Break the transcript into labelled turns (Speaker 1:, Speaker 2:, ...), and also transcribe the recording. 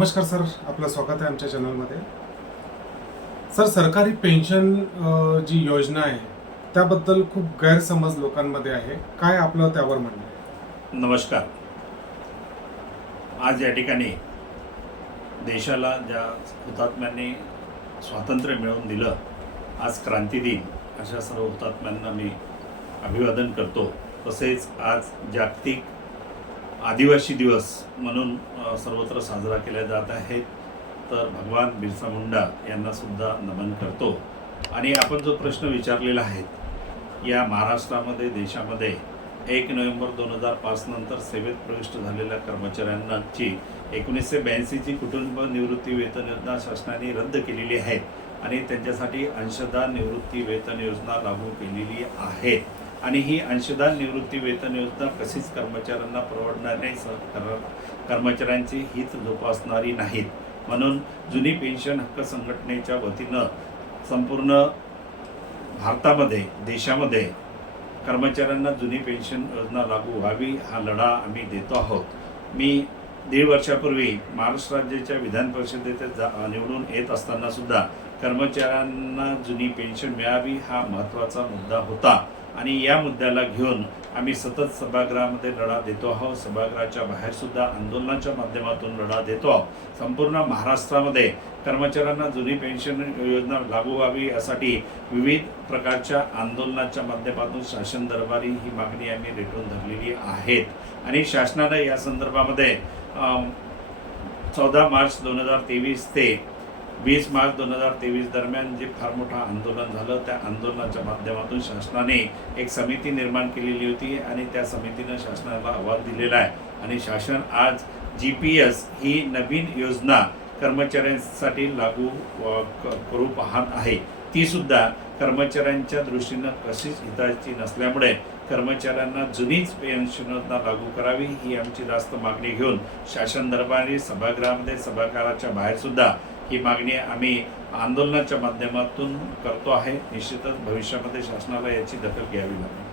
Speaker 1: नमस्कार सर आपलं स्वागत आहे आमच्या चॅनलमध्ये. सर सरकारी पेन्शन जी योजना आहे त्याबद्दल खूप गैरसमज लोकांमध्ये आहे. काय आपलं त्यावर म्हणणं आहे?
Speaker 2: नमस्कार. आज या ठिकाणी देशाला ज्या हुतात्म्यांनी स्वातंत्र्य मिळवून दिलं आज क्रांती दिन अशा सर्व हुतात्म्यांना मी अभिवादन करतो. तसेच आज जागतिक आदिवासी दिवस म्हणून सर्वत्र साजरा केला जात आहे तर भगवान बिरसा मुंडा यांना सुद्धा नमन करतो. आणि आपण जो प्रश्न विचारलेला आहे या महाराष्ट्रामध्ये देशामध्ये एक नोव्हेंबर दोन हजार पाच नंतर सेवेत प्रविष्ट झालेल्या कर्मचाऱ्यांनाची एकोणीसशे ब्याऐंशीची कुटुंब निवृत्ती वेतन योजना शासनाने रद्द केलेली आहे. आणि त्यांच्यासाठी अंशदान निवृत्ती वेतन योजना लागू केलेली आहे. आणि ही अंशदान निवृत्ती वेतन योजना कशीच कर्मचाऱ्यांना परवडणार नाही कर्मचाऱ्यांचे कर- कर्मचाऱ्यांची हित जोपासणारी नाहीत. म्हणून जुनी पेन्शन हक्क संघटनेच्या वतीनं संपूर्ण भारतामध्ये देशामध्ये कर्मचाऱ्यांना जुनी पेन्शन योजना लागू व्हावी हा लढा आम्ही देतो आहोत. मी दीड वर्षापूर्वी महाराष्ट्र राज्याच्या विधान परिषदेत जा निवडून येत असताना सुद्धा कर्मचाऱ्यांना जुनी पेन्शन मिळावी हा महत्त्वाचा मुद्दा होता. आणि या मुद्द्याला घेऊन आम्ही सतत सभागृहामध्ये लढा देतो आहोत. सभागृहाच्या बाहेर सुद्धा आंदोलनाच्या माध्यमातून लढा देतो आहोत. संपूर्ण महाराष्ट्रामध्ये कर्मचाऱ्यांना जुनी पेन्शन योजना लागू व्हावी यासाठी विविध प्रकारच्या आंदोलनाच्या माध्यमातून शासन दरबारी ही मागणी आम्ही रेटून धरलेली आहेत. आणि शासनानं या संदर्भामध्ये चौदा मार्च दोन हजार तेवीस ते वीस मार्च दोन हजार तेवीस दरम्यान जे फार मोठं आंदोलन झालं त्या आंदोलनाच्या माध्यमातून शासनाने एक समिती निर्माण केलेली होती आणि त्या समितीनं शासनाला अहवाल दिलेला आहे. आणि शासन आज जी पी एस ही नवीन योजना कर्मचाऱ्यांसाठी लागू करू पाहत आहे. तीसुद्धा कर्मचाऱ्यांच्या दृष्टीनं कशीच हिताची नसल्यामुळे कर्मचाऱ्यांना जुनीच पेन्शन योजना लागू करावी ही आमची जास्त मागणी घेऊन शासन दरबारी सभागृहामध्ये सभागाराच्या बाहेर सुद्धा ही मागणी आम्ही आंदोलनाच्या माध्यमातून करतो आहे. निश्चितच भविष्यामध्ये शासनाला याची दखल घ्यावी लागेल.